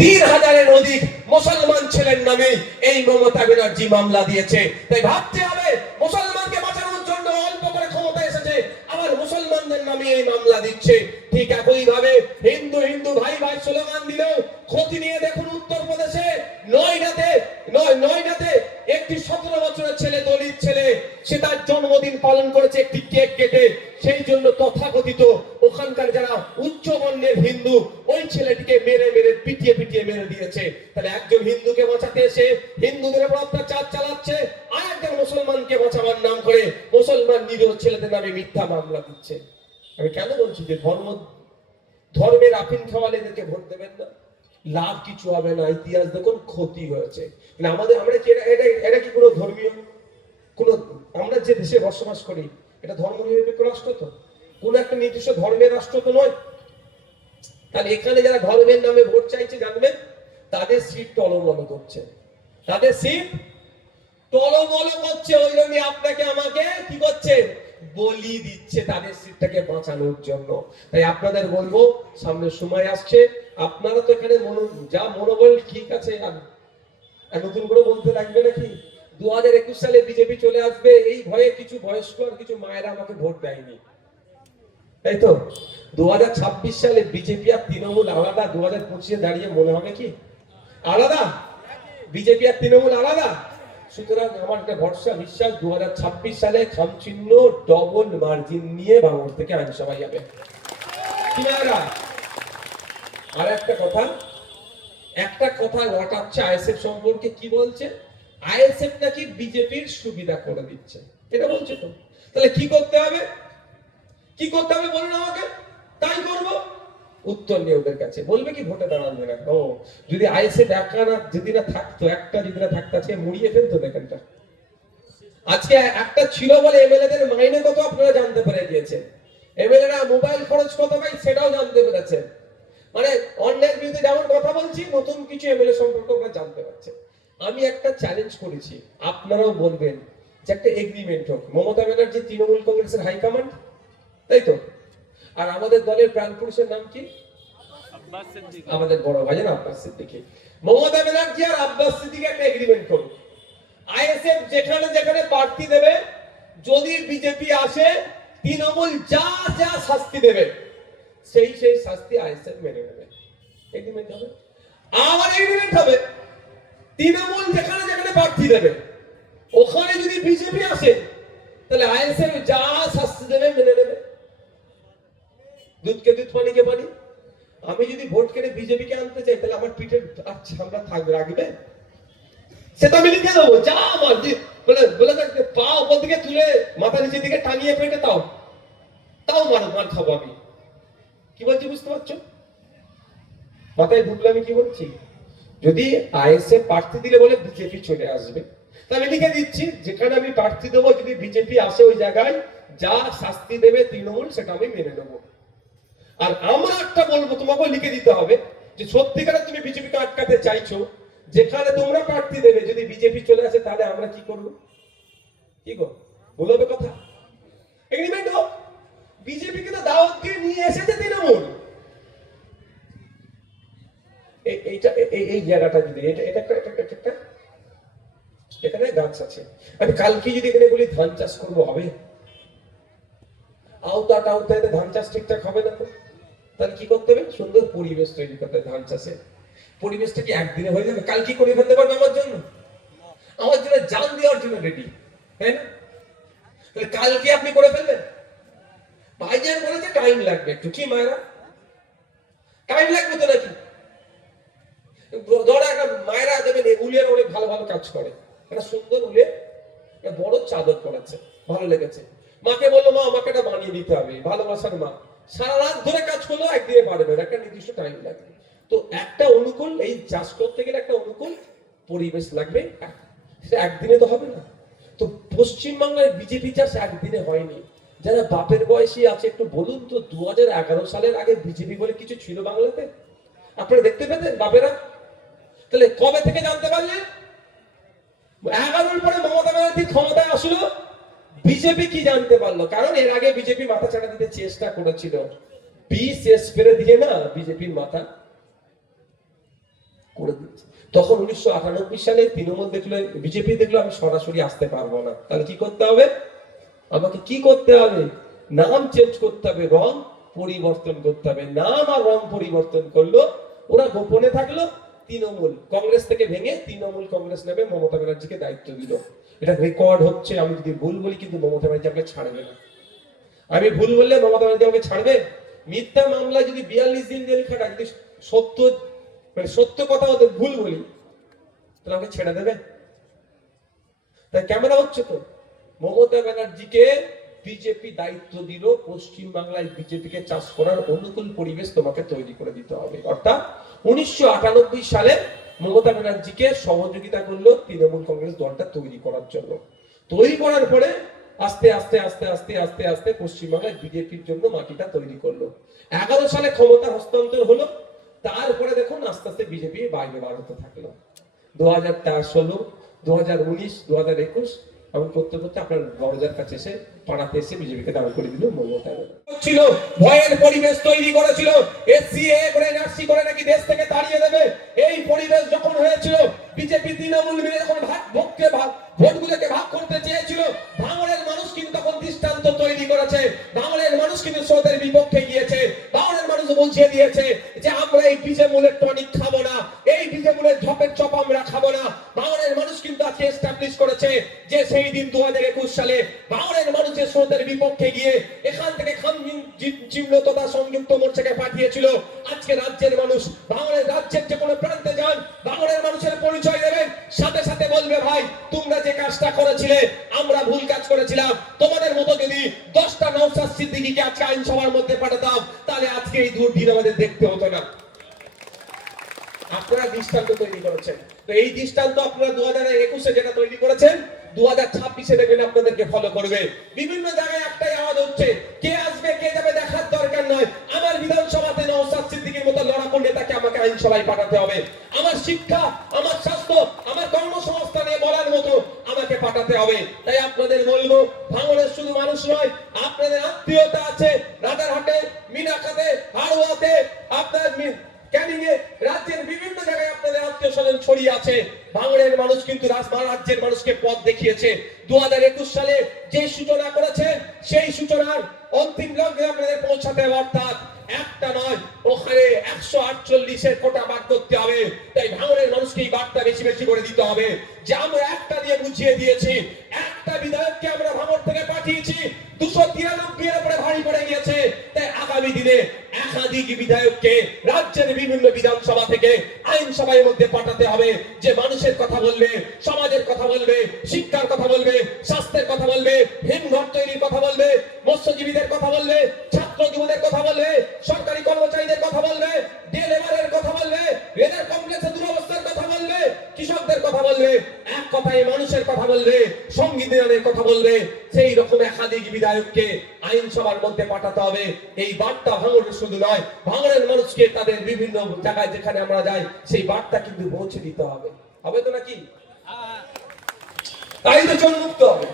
তিন হাজারের অধিক মুসলমান ছেলের নামে এই মমতা ব্যানার্জি মামলা দিয়েছে। তাই ভাবতে হবে, মুসলমানকে বাঁচানোর জন্য অল্প করে ক্ষমতা এসেছে, আবার মুসলমানদের নামে এই মামলা দিচ্ছে। ঠিক একই ভাবে হিন্দু হিন্দু ভাই ভাই স্লোগান দিলেও ক্ষতি নিয়ে দেখুন উত্তরপ্রদেশে নয়ডাতে নয় নয়ডাতে একটি সতেরো বছরের ছেলে, দলিত ছেলে, সে তার জন্মদিন পালন করেছে একটি কেক কেটে, সেই জন্য তথাকথিত ওখানকার যারা উচ্চ বর্ণের হিন্দু ছেলেটিকে মেরে মেরে পিটিয়ে পিটিয়ে মেরে দিয়েছে। তাহলে একজন হিন্দুকে বাঁচাতে এসে হিন্দুদের উপর অত্যাচার চালাচ্ছে, আর একজন মুসলমানকে বাঁচাবার নাম করে মুসলমান নিরীহ ছেলেদের নামে মিথ্যা মামলা দিচ্ছে। আমি কেন বলছি যে ধর্ম, ধর্মের আফিন খাওয়ালে এদেরকে ভোট দেবেন না? লাভ কিছু হবে না, ইতিহাস দেখুন ক্ষতি হয়েছে। মানে আমাদের, আমরা কি, এটা- এটা এটা কি কোনো ধর্মীয়? কোনো, আমরা যে দেশে বসবাস করি, এটা ধর্ম নিরপেক্ষ রাষ্ট্র তো? কোন একটা নির্দিষ্ট ধর্মের রাষ্ট্র তো নয়। তাহলে এখানে যারা ধর্মের নামে ভোট চাইছে জানবেন, তাদের সিট টলমল করছে। তাদের সিট টলমল করছে, ওই জন্য আপনাকে আমাকে কি করছে? বলি দিচ্ছে তাদের সিটটাকে বাঁচানোর জন্য। তাই আপনাদের বলব সামনে সময় আসছে, আপনারা তো এখানে মনো, যা মনোবল, ঠিক আছে নতুন করে বলতে লাগবে নাকি? দু হাজার একুশ সালে বিজেপি চলে আসবে, এই ভয়ে কিছু বয়স্ক আর কিছু মায়েরা আমাকে ভোট দেয়নি। তাই তো দু হাজার ছাব্বিশ সালে বিজেপি আর তৃণমূল আলাদা দু হাজার পঁচিশে দাঁড়িয়ে মনে হবে কি? আলাদা? বিজেপি আর তৃণমূল আলাদা? সুতরাং আমার একটা ভরসা, বিশ্বাস দু হাজার ছাব্বিশ সালে খামচিহ্ন ডবল মার্জিন নিয়ে বাংলাদেশ থেকে আইনসভা যাবে? আর একটা কথা একটা কথা রটাচ্ছে আইএসএফ সম্পর্কে, কি বলছে? আইএসএফ নাকি বিজেপির সুবিধা করে দিচ্ছে। এটা বলছে তো। তাহলে কি করতে হবে? কি করতে হবে বলুন আমাকে? তাই করব। উত্তর নিয়ে ওদের কাছে। বলবে কি, ভোটে দাঁড়াবে না ও, যদি আইসে একা না যদি না থাকতো, একটা যদি না থাকতো, আজকে মুড়িয়ে ফেলতো দেখেনটা আজকে একটা ছিল বলে এমএলএদের মাইনে কত আপনারা জানতে পেরে গিয়েছেন। এমএলএ রা মোবাইল খরচ কত পাই সেটাও জানতে পেরেছেন। মানে অন্যের বিরুদ্ধে যেমন কথা বলছি, নতুন কিছু এমএলএ সম্পর্কে ওরা জানতে পারছে। আমি একটা চ্যালেঞ্জ করেছি, আপনারাও বলবেন যে একটা এগ্রিমেন্ট হোক। মমতা ব্যানার্জি তৃণমূল কংগ্রেসের হাইকমান্ড তাই তো। আর আমাদের দলের প্রাণ পুরুষের নাম কি? আমাদের বড় ভাইজান আব্বাস সিদ্দিকী। মমতা ব্যানার্জি আর আব্বাস সিদ্দিকী একটা এগ্রিমেন্ট করুন। আইএসএফ যেখানে যেখানে প্রার্থী দেবে যদি বিজেপি আসে তৃণমূল যা যা শাস্তি দেবে সেই সেই শাস্তি আইএসএফ মেনে নেবে। এগ্রিমেন্ট হবে? আবার এগ্রিমেন্ট হবে। তৃণমূল যেখানে যেখানে প্রার্থী দেবে ওখানে যদি বিজেপি আসে তাহলে আইএসএফ যা শাস্তি দেবে মেনে নেবে। দুধকে দুধ পানিকে পানি আমি যদি ভোট কেটে বিজেপিকে আনতে চাই, তাহলে আমার পিঠের ছামড়া থাকবে রাখবে সেটা আমি লিখে দেবো, যা আমার বলে বলে পা ওপর দিকে তুলে মাথা নিচের দিকে টানিয়ে পেটে তাও তাও মারো, মার খাব আমি। কি বলছি বুঝতে পারছ? মাথায় ঢুকলে আমি কি বলছি? যদি আইএসএ প্রার্থী দিলে বলে বিজেপি চলে আসবে, তা আমি লিখে দিচ্ছি, যেখানে আমি প্রার্থী দেবো, যদি বিজেপি আসে ওই জায়গায়, যা শাস্তি দেবে তৃণমূল, সেটা আমি মেনে নেব। আর আমরা একটা বলব, তোমাকেও লিখে দিতে হবে যে সত্যিকারে তুমি বিজেপিকে আটকাতে চাইছো, যেখানে তোমরা প্রার্থী দেবে, যদি বিজেপি চলে আসে, তাহলে আমরা কি করব? কি গো বলবে কথা? এগ্রিমেন্ট হোক। বিজেপিকে তো দাওয়াত দিয়ে নিয়ে এসেছে তৃণমূল। এই- এইটা এই- জায়গাটা যদি, এটা এটা একটা একটা- এখানে গাছ আছে। আমি কালকে যদি এখানে বলি, ধান চাষ করব, হবে? আওতা টাওতায় ধান চাষ ঠিকঠাক হবে না তো? তাহলে কি করতে হবে? সুন্দর পরিবেশ তৈরি করতে ধান চাষে। পরিবেশটা কি একদিনে হয়ে যাবে? কাল কি করে ফেলতে পারবে আমার জন্য? আমার জন্য জান দেওয়ার জন্য রেডি তাই না? তাহলে কালকে আপনি করে ফেলবেন? বলেছে টাইম লাগবে একটু। কি মায়েরা? টাইম লাগবে তো নাকি? ধরো একটা মায়েরা দেবেন উলের অনেক ভালো ভালো কাজ করে। একটা সুন্দর একটা বড় চাদর পড়াচ্ছে ভালো লেগেছে। মাকে বলল, মা, আমাকে এটা বানিয়ে দিতে হবে। ভালোবাসার মা। সারা রাত ধরে কাজ করল, একদিনে পারবে না একটা নির্দিষ্ট টাইম লাগবে। তো একটা অনুকূল, এই চাষ করতে গেলে একটা অনুকূল পরিবেশ লাগবে। সেটা একদিনে তো হবে না। তো পশ্চিমবাংলায় বিজেপি চাষ একদিনে হয়নি। যারা বাপের বয়সী আছে, একটু বলুন তো দু হাজার এগারো সালের আগে বিজেপি বলে কিছু ছিল বাংলাতে? আপনারা দেখতে পেতেন বাপেরা? তাহলে কবে থেকে জানতে পারলেন? এগারোর পরে মমতা ব্যানার্জি ক্ষমতায় আসলো। বিজেপি কি জানতে পারল? কারণ এর আগে বিজেপি মাথা চাকা দিতে চেষ্টা করেছিল। দিয়ে না বিজেপির মাথা করে তখন উনিশশো আটানব্বই সালে তৃণমূল দেখল, বিজেপি দেখল, আমি সরাসরি আসতে পারব না। তাহলে কি করতে হবে? আমাকে কি করতে হবে? নাম চেঞ্জ করতে হবে, রং পরিবর্তন করতে হবে। নাম আর রং পরিবর্তন করল। ওরা গোপনে থাকল তৃণমূল, কংগ্রেস থেকে ভেঙে তৃণমূল কংগ্রেস নেবে মমতা ব্যানার্জিকে দায়িত্ব দিল। এটা রেকর্ড হচ্ছে, আমি যদি ভুল বলি কিন্তু মমতা ব্যানার্জি আমাকে ছাড়বে না। আমি ভুল বললে মমতা ব্যানার্জি আমাকে ছাড়বে? মিথ্যা মামলা যদি বিয়াল্লিশ দিন জেল খাটা যদি সত্য মানে সত্য কথা ওদের ভুল বলি, তাহলে আমাকে ছেড়ে দেবে? তাই ক্যামেরা হচ্ছে তো। মমতা ব্যানার্জিকে বিজেপি দায়িত্ব দিল, পশ্চিম বাংলায় বিজেপিকে চাষ করার অনুকূল পরিবেশ তোমাকে তৈরি করে দিতে হবে। অর্থাৎ উনিশশো সালে মমতা ব্যানার্জিকে সহযোগিতা করল তৃণমূল কংগ্রেস দলটা তৈরি করার জন্য। তৈরি করার পরে আস্তে আস্তে আস্তে আস্তে আস্তে আস্তে পশ্চিমবাংলায় বিজেপির জন্য মাটিটা তৈরি করল। এগারো সালে ক্ষমতা হস্তান্তর হলো, তারপরে দেখুন আস্তে আস্তে বিজেপি বাইরে বার হতে থাকল। দু হাজার ষোলো, দু হাজার উনিশ, দু হাজার একুশ এমন করতে করতে আপনার দরজার কাছে এসে পাড়াতে এসে বিজেপিকে দাঁড় করে দিল, মমতা ছিল, ভয়ের পরিবেশ তৈরি করেছিল। এসসিএ করে এনআরসি করে নাকি দেশ থেকে তাড়িয়ে দেবে? এই পরিবেশ যখন হয়েছিল, বিজেপি তৃণমূল মিলে যখন ভাগ ভাগ, ভোটগুলোকে ভাগ করতে চেয়েছিল ভাঙড়ের মানুষ কিন্তু তখন দৃষ্টান্ত তৈরি করেছে। ভাঙড়ের মানুষ কিন্তু স্রোতের বিপক্ষে গিয়েছে। ভাঙড়ের মানুষ বুঝিয়ে দিয়েছে যে আমরা এই বিজে মূলের টনিক খাব না, এই বিজে ঝপের চপ আমরা খাব না। ভাঙড়ের এস্টাবলিশ করেছে যে সেই দিন দু সালে ভাঙড়ের মানুষের স্রোতের বিপক্ষে গিয়ে এখান থেকে চিহ্ন সংযুক্ত মোর্চাকে পাঠিয়েছিল। আজকে রাজ্যের মানুষ ভাঙড়ের রাজ্যের যে কোনো প্রান্তে যান ভাঙড়ের মানুষের পরিচয় দেবেন। সাথে সাথে বলবে, ভাই, তোমরা যে কাজটা করেছিলে, আমরা ভুল কাজ করেছিলাম। তোমাদের মতো যদি দশটা নৌসাদ সিদ্দিকিকে আজকে আইনসভার মধ্যে পাঠাতাম, তাহলে আজকে এই দুর্দিন আমাদের দেখতে হতো না। আপনারা দৃষ্টান্ত তৈরি করেছেন। তো এই দৃষ্টান্ত আপনারা দু হাজার একুশে যেটা তৈরি করেছেন দু হাজার ছাব্বিশে দেখবেন আপনাদেরকে ফলো করবে। বিভিন্ন জায়গায় একটাই আওয়াজ হচ্ছে, কে আসবে, কে যাবে দেখার দরকার নয়। আমার বিধানসভাতে নওসাদ সিদ্দিকীর মতো লড়াকু নেতাকে আমাকে আইনসভায় পাঠাতে হবে। আমার শিক্ষা, আমার স্বাস্থ্য, আমার কর্মসংস্থানে বলার মতো আমাকে পাঠাতে হবে। তাই আপনাদের বলব ভাঙনের শুধু মানুষ নয়, আপনাদের আত্মীয়তা আছে রাজারহাটে মিনাখাতে হাড়ুয়াতে, আপনার ক্যানিং রাজ্যের বিভিন্ন জায়গায় আপনাদের আত্মীয় স্বজন ছড়িয়ে আছে। বাংলার মানুষ কিন্তু রাজ্যের মানুষকে পথ দেখিয়েছে। দু সালে যে সূচনা করেছে, সেই সূচনার অন্তিম লগ্নে আপনাদের পৌঁছাতে হবে, অর্থাৎ একটা নয়, ওখানে একশো আটচল্লিশের কোটা বাদ করতে হবে। তাই ভাঙনের মানুষকে এই বার্তা বেশি বেশি করে দিতে হবে যে আমরা একটা দিয়ে বুঝিয়ে দিয়েছি, একটা বিধায়ককে আমরা ভাঙর থেকে পাঠিয়েছি, দুশো তিরানব্বই এর উপরে ভারী পড়ে গিয়েছে। তাই আগামী দিনে একাধিক বিধায়ককে রাজ্যের বিভিন্ন বিধানসভা থেকে আইনসভার মধ্যে পাঠাতে হবে। যে মানুষের কথা বলবে, সমাজের কথা বলবে, শিক্ষার কথা বলবে, স্বাস্থ্যের কথা বলবে কথা বলবে সেই রকম একাধিক বিধায়ককে আইনসভার মধ্যে পাঠাতে হবে। এই বার্তা ভাঙড়ের শুধু নয় ভাঙড়ের মানুষকে তাদের বিভিন্ন জায়গায় যেখানে আমরা যাই সেই বার্তা কিন্তু পৌঁছে দিতে হবে। হবে তো নাকি? তাই তো চোখ মুক্ত হবে।